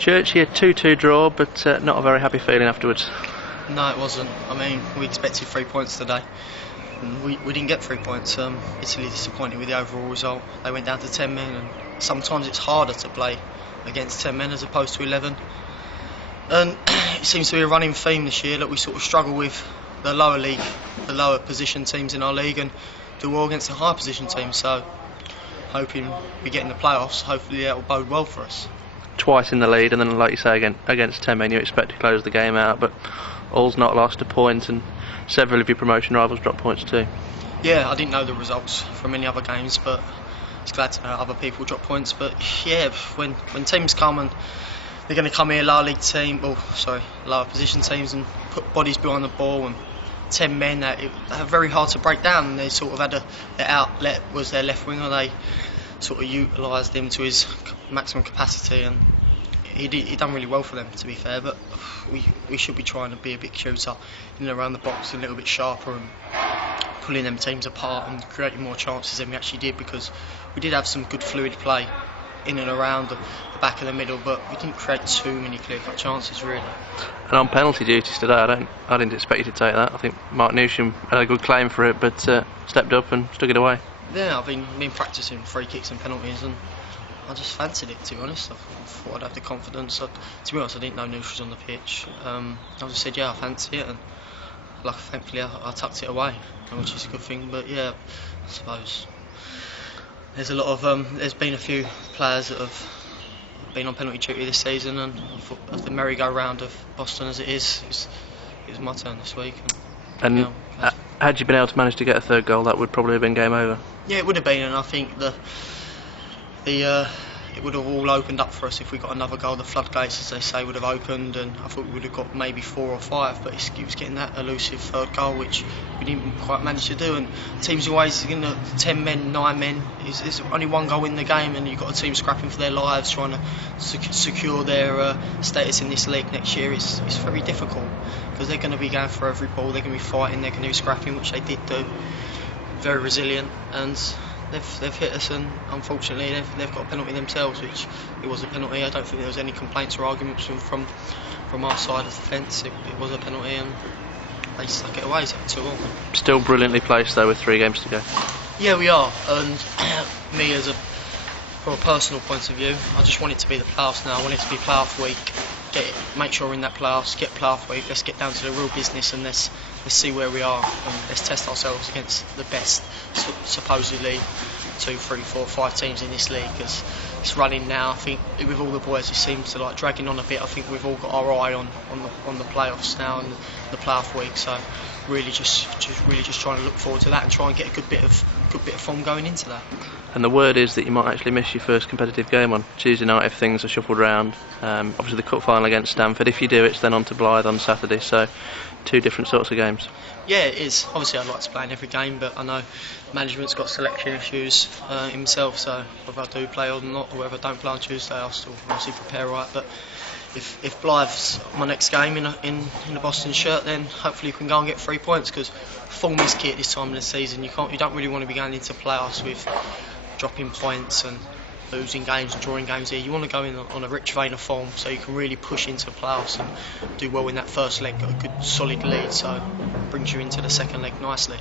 Churchy, a 2-2 draw, but not a very happy feeling afterwards. No, it wasn't. I mean, we expected 3 points today. And we didn't get 3 points. Italy disappointed with the overall result. They went down to 10 men, and sometimes it's harder to play against 10 men as opposed to 11. And it seems to be a running theme this year that we sort of struggle with the lower league, the lower position teams in our league, and do well against the higher position teams. So, hoping we get in the playoffs, hopefully that will bode well for us. Twice in the lead, and then, like you say, against 10 men, you expect to close the game out, but all's not lost a point, and several of your promotion rivals dropped points too. Yeah, I didn't know the results from any other games, but it's glad to know other people drop points. But yeah, when teams come and they're going to come here, lower position teams, and put bodies behind the ball, and 10 men, they're very hard to break down. And they sort of had their outlet was their left winger. They sort of utilised him to his maximum capacity, and he done really well for them, to be fair. But we should be trying to be a bit cuter in and around the box, a little bit sharper, and pulling them teams apart and creating more chances than we actually did, because we did have some good fluid play in and around the back of the middle, but we didn't create too many clear-cut chances really. And on penalty duties today, I didn't expect you to take that. I think Mark Newsham had a good claim for it, but stepped up and stuck it away. Yeah, I've been practising free kicks and penalties, and I just fancied it, to be honest. I thought I'd have the confidence. To be honest, I didn't know Noosh was on the pitch. I just said, yeah, I fancy it, and thankfully I tucked it away, which is a good thing. But yeah, I suppose there's a lot of there's been a few players that have been on penalty duty this season, and I thought of the merry-go-round of Boston as it was my turn this week. And had you been able to manage to get a third goal, that would probably have been game over. Yeah, it would have been, and I think it would have all opened up for us if we got another goal. The floodgates, as they say, would have opened, and I thought we would have got maybe 4 or 5, but it was getting that elusive third goal, which we didn't quite manage to do. And teams always, 10 men, 9 men, there's only one goal in the game, and you've got a team scrapping for their lives, trying to secure their status in this league next year. It's very difficult, because they're going to be going for every ball, they're going to be fighting, they're going to be scrapping, which they did do. Very resilient, and they've hit us, and unfortunately they've got a penalty themselves, which it was a penalty. I don't think there was any complaints or arguments from our side of the fence. It was a penalty, and they stuck it away, 2-2. Still brilliantly placed though, with 3 games to go. Yeah, we are, and me from a personal point of view, I just want it to be the playoffs now. I want it to be playoff week. Make sure we're in that playoffs, get playoff week. Let's get down to the real business, and let's see where we are, and let's test ourselves against the best, supposedly 2, 3, 4, 5 teams in this league. Because it's running now. I think with all the boys, it seems to dragging on a bit. I think we've all got our eye on the playoffs now and the playoff week. So really just trying to look forward to that and try and get a good bit of form going into that. And the word is that you might actually miss your first competitive game on Tuesday night if things are shuffled round. Obviously the cup final against Stanford. If you do, it's then on to Blythe on Saturday. So 2 different sorts of games. Yeah, it is. Obviously I'd like to play in every game, but I know management's got selection issues himself, so whether I do play or not, or whether I don't play on Tuesday, I'll still obviously prepare right. But if Blythe's my next game in the Boston shirt, then hopefully we can go and get 3 points, because form is key at this time of the season. You don't really want to be going into playoffs with dropping points and losing games and drawing games here. You want to go in on a rich vein of form, so you can really push into the playoffs and do well in that first leg, got a good solid lead, so it brings you into the second leg nicely.